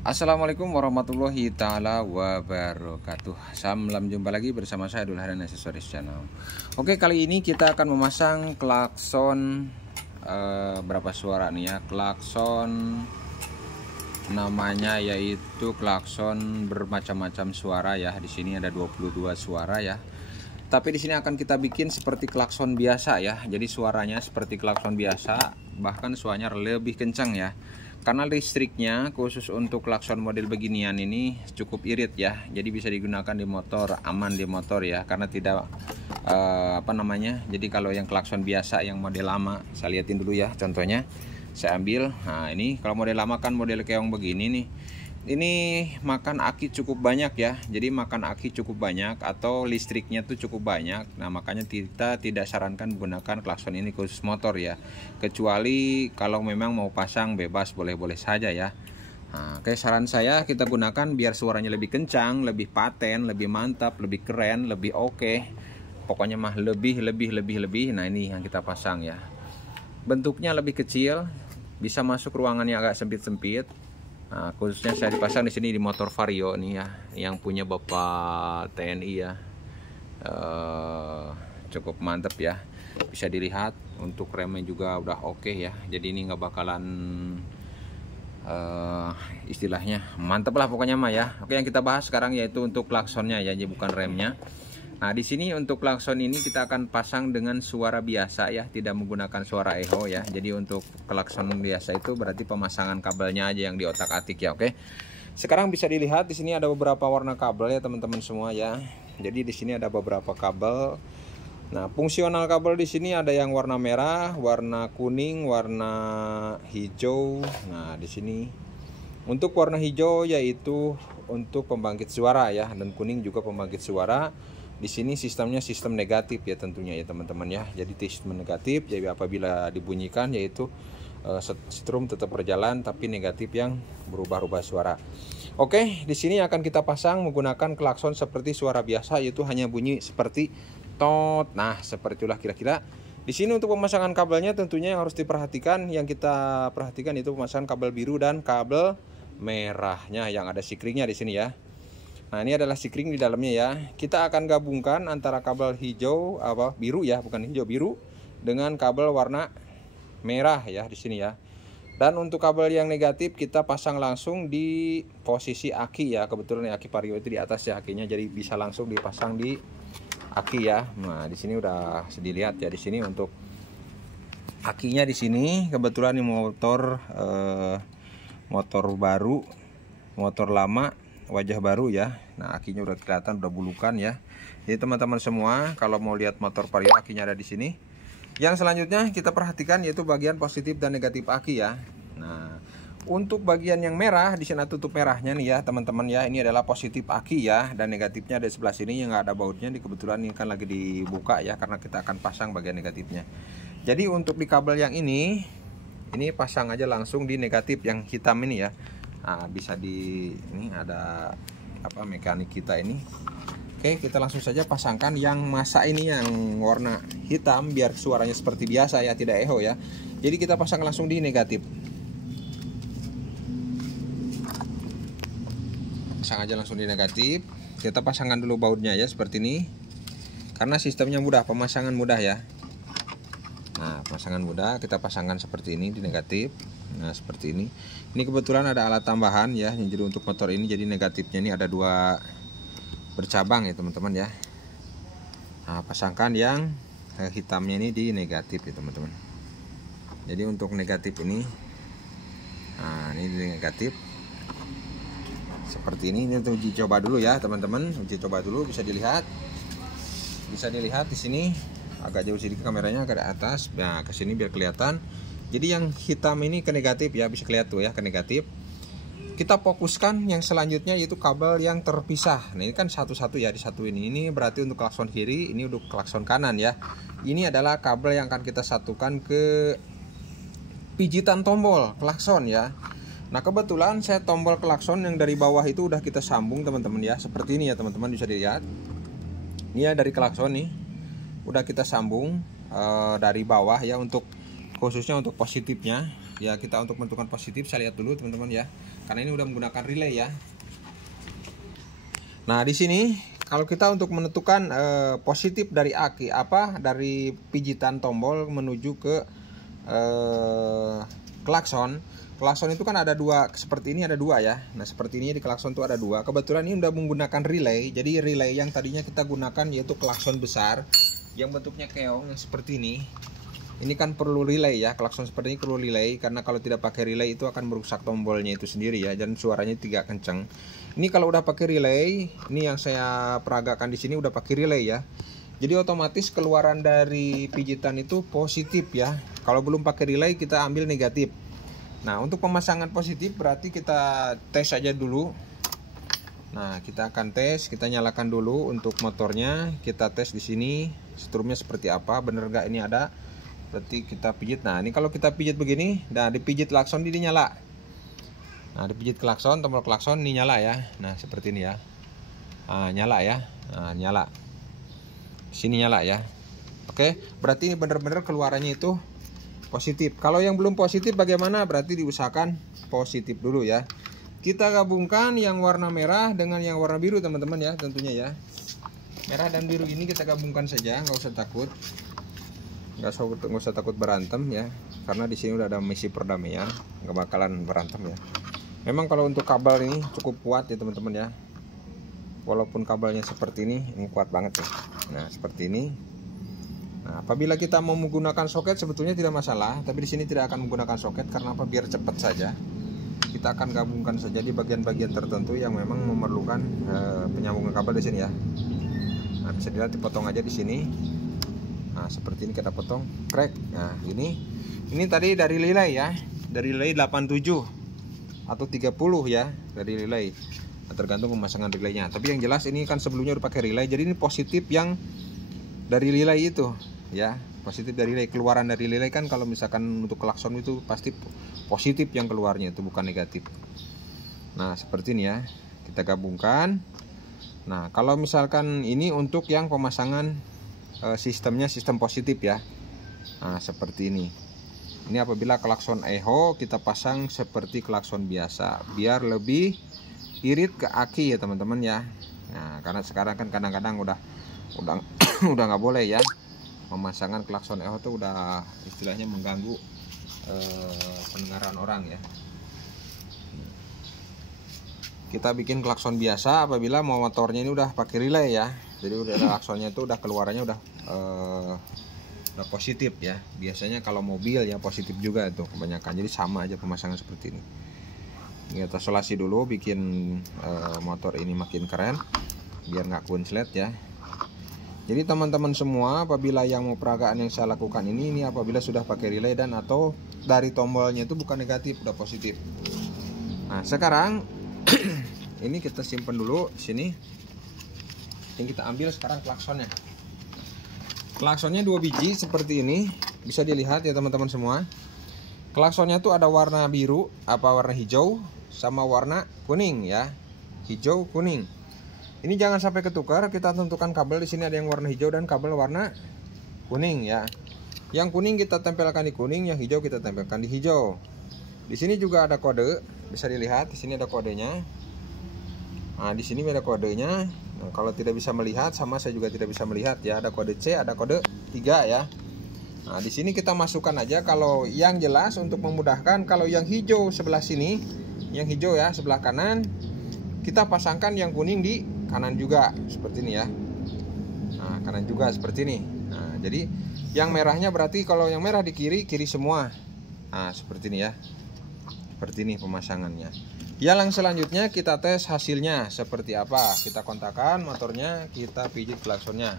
Assalamualaikum warahmatullahi taala wabarakatuh. Salam jumpa lagi bersama saya Dul Harian Aksesoris Channel. Oke, kali ini kita akan memasang klakson berapa suara nih ya? Klakson namanya yaitu klakson bermacam-macam suara ya. Di sini ada 22 suara ya. Tapi di sini akan kita bikin seperti klakson biasa ya. Jadi suaranya seperti klakson biasa, bahkan suaranya lebih kencang ya. Karena listriknya khusus untuk klakson model beginian ini cukup irit ya. Jadi bisa digunakan di motor, aman di motor ya. Karena tidak jadi kalau yang klakson biasa yang model lama, saya liatin dulu ya contohnya. Saya ambil. Nah, ini kalau model lama kan model keong begini nih. Ini makan aki cukup banyak ya. Jadi makan aki cukup banyak atau listriknya tuh cukup banyak. Nah, makanya kita tidak sarankan menggunakan klakson ini khusus motor ya. Kecuali kalau memang mau pasang bebas, boleh-boleh saja ya. Nah, oke, saran saya kita gunakan biar suaranya lebih kencang, lebih paten, lebih mantap, lebih keren, lebih oke. Pokoknya mah lebih. Nah, ini yang kita pasang ya. Bentuknya lebih kecil, bisa masuk ruangannya agak sempit-sempit. Nah, khususnya saya dipasang di sini di motor Vario nih ya, yang punya Bapak TNI ya. Cukup mantep ya. Bisa dilihat untuk remnya juga udah oke ya. Jadi ini nggak bakalan istilahnya mantep lah pokoknya mah ya. Oke, yang kita bahas sekarang yaitu untuk klaksonnya ya, jadi bukan remnya. Nah, di sini untuk klakson ini kita akan pasang dengan suara biasa ya, tidak menggunakan suara echo ya. Jadi untuk klakson biasa itu berarti pemasangan kabelnya aja yang diotak-atik ya, oke. Sekarang bisa dilihat di sini ada beberapa warna kabel ya teman-teman semua ya. Jadi di sini ada beberapa kabel. Nah, fungsional kabel di sini ada yang warna merah, warna kuning, warna hijau. Nah, di sini untuk warna hijau yaitu untuk pembangkit suara ya, dan kuning juga pembangkit suara. Di sini sistemnya sistem negatif ya tentunya ya teman-teman ya. Jadi sistem negatif, jadi apabila dibunyikan yaitu strum tetap berjalan tapi negatif yang berubah-ubah suara. Oke, di sini akan kita pasang menggunakan klakson seperti suara biasa, yaitu hanya bunyi seperti tot. Nah, seperti itulah kira-kira. Di sini untuk pemasangan kabelnya tentunya yang harus diperhatikan, yang kita perhatikan itu pemasangan kabel biru dan kabel merahnya yang ada sikringnya di sini ya. Nah, ini adalah sikring di dalamnya ya. Kita akan gabungkan antara kabel hijau biru ya, bukan hijau, biru dengan kabel warna merah ya di sini ya. Dan untuk kabel yang negatif kita pasang langsung di posisi aki ya. Kebetulan aki Vario itu di atas ya akinya, jadi bisa langsung dipasang di aki ya. Nah, di sini udah dilihat ya di sini untuk akinya di sini. Kebetulan ini motor baru, motor lama, wajah baru ya. Nah, akinya udah kelihatan, udah bulukan ya. Jadi teman-teman semua kalau mau lihat motor Vario, akinya ada di sini. Yang selanjutnya kita perhatikan yaitu bagian positif dan negatif aki ya. Nah, untuk bagian yang merah di sini tutup merahnya nih ya teman-teman ya. Ini adalah positif aki ya, dan negatifnya ada di sebelah sini yang nggak ada bautnya. Di kebetulan ini kan lagi dibuka ya, karena kita akan pasang bagian negatifnya. Jadi untuk di kabel yang ini pasang aja langsung di negatif yang hitam ini ya. Nah, bisa ini ada mekanik kita ini. Oke, kita langsung saja pasangkan yang masa ini yang warna hitam biar suaranya seperti biasa ya, tidak echo ya. Jadi kita pasang langsung di negatif. Pasang aja langsung di negatif. Kita pasangkan dulu bautnya ya seperti ini. Karena sistemnya mudah, pemasangan mudah ya. Nah, pemasangan mudah, kita pasangkan seperti ini di negatif. Nah, seperti ini. Ini kebetulan ada alat tambahan ya, yang jadi untuk motor ini. Jadi negatifnya ini ada dua bercabang ya teman-teman ya. Nah, pasangkan yang hitamnya ini di negatif ya teman-teman. Jadi untuk negatif ini, nah ini di negatif seperti ini. Ini untuk uji coba dulu ya teman-teman. Uji coba dulu, bisa dilihat di sini. Agak jauh sedikit kameranya ke atas. Nah, ke sini biar kelihatan. Jadi yang hitam ini ke negatif ya, bisa kelihatan tuh ya ke negatif. Kita fokuskan yang selanjutnya yaitu kabel yang terpisah. Nah, ini kan satu-satu ya di satu ini. Ini berarti untuk klakson kiri, ini untuk klakson kanan ya. Ini adalah kabel yang akan kita satukan ke pijitan tombol klakson ya. Nah, kebetulan saya tombol klakson yang dari bawah itu udah kita sambung teman-teman ya. Seperti ini ya teman-teman, bisa dilihat. Ini ya dari klakson nih. Udah kita sambung dari bawah ya, untuk khususnya untuk positifnya. Ya, kita untuk menentukan positif saya lihat dulu teman-teman ya. karena ini udah menggunakan relay ya. Nah, di sini kalau kita untuk menentukan positif dari aki dari pijitan tombol menuju ke klakson. Klakson itu kan ada dua, seperti ini ada dua ya. Nah, seperti ini di klakson itu ada dua. Kebetulan ini udah menggunakan relay. Jadi relay yang tadinya kita gunakan yaitu klakson besar yang bentuknya keong yang seperti ini. Ini kan perlu relay ya, klakson seperti ini perlu relay, karena kalau tidak pakai relay itu akan merusak tombolnya itu sendiri ya, dan suaranya tidak kenceng. Ini kalau udah pakai relay, ini yang saya peragakan di sini udah pakai relay ya. Jadi otomatis keluaran dari pijitan itu positif ya. Kalau belum pakai relay kita ambil negatif. Nah, untuk pemasangan positif berarti kita tes aja dulu. Nah, kita akan tes, kita nyalakan dulu untuk motornya, kita tes di sini strumnya seperti apa, bener nggak ini ada. Berarti kita pijit. Nah, ini kalau kita pijit begini, nah dipijit klakson ini nyala. Nah, dipijit klakson, tombol klakson ini nyala ya. Nah, seperti ini ya. Nah, nyala ya. Nah, nyala. Sini nyala ya. Oke, berarti ini benar-benar keluarannya itu positif. Kalau yang belum positif bagaimana? Berarti diusahakan positif dulu ya. Kita gabungkan yang warna merah dengan yang warna biru teman-teman ya, tentunya ya. Merah dan biru ini kita gabungkan saja, nggak usah takut. Nggak usah takut berantem ya, karena di sini udah ada misi perdamaian, nggak bakalan berantem ya. Memang kalau untuk kabel ini cukup kuat ya teman-teman ya, walaupun kabelnya seperti ini kuat banget ya. Nah, seperti ini. Nah, apabila kita mau menggunakan soket sebetulnya tidak masalah, tapi di sini tidak akan menggunakan soket karena apa? Biar cepat saja. Kita akan gabungkan saja di bagian-bagian tertentu yang memang memerlukan penyambungan kabel di sini ya. Nah, bisa dilihat dipotong aja di sini. Nah, seperti ini kita potong, crack. Nah, ini tadi dari relay ya, dari relay 87 atau 30 ya, dari relay. Nah, tergantung pemasangan relaynya. Tapi yang jelas ini kan sebelumnya udah pakai relay, jadi ini positif yang dari relay itu ya, positif dari relay. Keluaran dari relay kan kalau misalkan untuk klakson itu pasti positif yang keluarnya, itu bukan negatif. Nah, seperti ini ya, kita gabungkan. Nah, kalau misalkan ini untuk yang pemasangan sistemnya sistem positif ya. Nah, seperti ini. Ini apabila klakson echo kita pasang seperti klakson biasa biar lebih irit ke aki ya teman-teman ya. Nah, karena sekarang kan kadang-kadang udah udah nggak boleh ya, pemasangan klakson echo itu udah istilahnya mengganggu pendengaran orang ya. Kita bikin klakson biasa apabila mau motornya ini udah pakai relay ya. Jadi udah klaksonnya itu udah keluarannya udah positif ya. Biasanya kalau mobil ya positif juga itu kebanyakan. Jadi sama aja pemasangan seperti ini. Kita solasi dulu bikin motor ini makin keren biar nggak kunslet ya. Jadi teman-teman semua apabila yang mau peragaan yang saya lakukan ini apabila sudah pakai relay dan atau dari tombolnya itu bukan negatif, udah positif. Nah, sekarang ini kita simpan dulu sini. Yang kita ambil sekarang klaksonnya. Klaksonnya 2 biji seperti ini, bisa dilihat ya teman-teman semua. Klaksonnya tuh ada warna biru, warna hijau, sama warna kuning ya. Hijau, kuning. Ini jangan sampai ketukar. Kita tentukan kabel di sini ada yang warna hijau dan kabel warna kuning ya. Yang kuning kita tempelkan di kuning, yang hijau kita tempelkan di hijau. Di sini juga ada kode, bisa dilihat. Di sini ada kodenya. Nah, di sini ada kodenya. Nah, kalau tidak bisa melihat, sama saya juga tidak bisa melihat ya. Ada kode C, ada kode 3 ya. Nah, di sini kita masukkan aja kalau yang jelas untuk memudahkan. Kalau yang hijau sebelah sini, yang hijau ya sebelah kanan, kita pasangkan yang kuning di kanan juga seperti ini ya. Nah, kanan juga seperti ini. Nah, jadi yang merahnya berarti kalau yang merah di kiri, kiri semua. Nah, seperti ini ya. Seperti ini pemasangannya. Yang selanjutnya kita tes hasilnya seperti apa. Kita kontakkan motornya, kita pijit klaksonnya.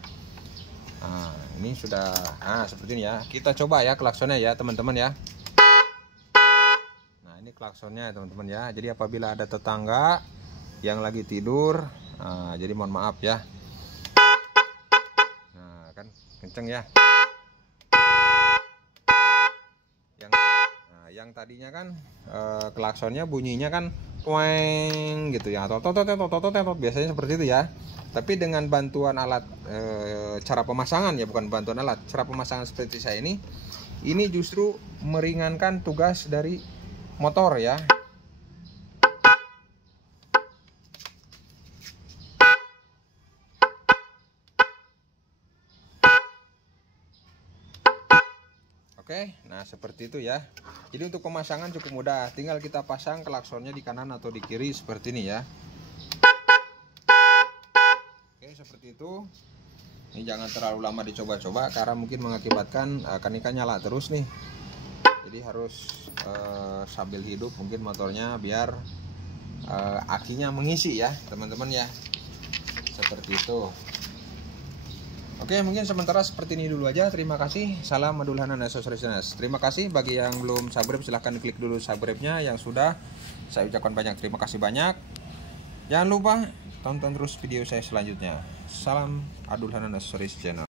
Nah, ini sudah seperti ini ya. Kita coba ya klaksonnya ya teman-teman ya. Nah, ini klaksonnya teman-teman ya. Jadi apabila ada tetangga yang lagi tidur, jadi mohon maaf ya. Nah, kan kenceng ya. Yang tadinya kan klaksonnya bunyinya kan tweng gitu ya, totot biasanya seperti itu ya. Tapi dengan bantuan alat cara pemasangan ya, bukan bantuan alat, cara pemasangan seperti saya ini justru meringankan tugas dari motor ya. Oke, nah seperti itu ya. Jadi untuk pemasangan cukup mudah, tinggal kita pasang klaksonnya di kanan atau di kiri seperti ini ya. Oke, seperti itu. Ini jangan terlalu lama dicoba-coba karena mungkin mengakibatkan kenika nyala terus nih. Jadi harus sambil hidup mungkin motornya biar akinya mengisi ya teman-teman ya. Seperti itu. Oke, mungkin sementara seperti ini dulu aja. Terima kasih. Salam Adul Hanan Accessories. Terima kasih bagi yang belum subscribe, silahkan klik dulu subscribe-nya. Yang sudah, saya ucapkan banyak terima kasih banyak. Jangan lupa tonton terus video saya selanjutnya. Salam Adul Hanan Accessories Channel.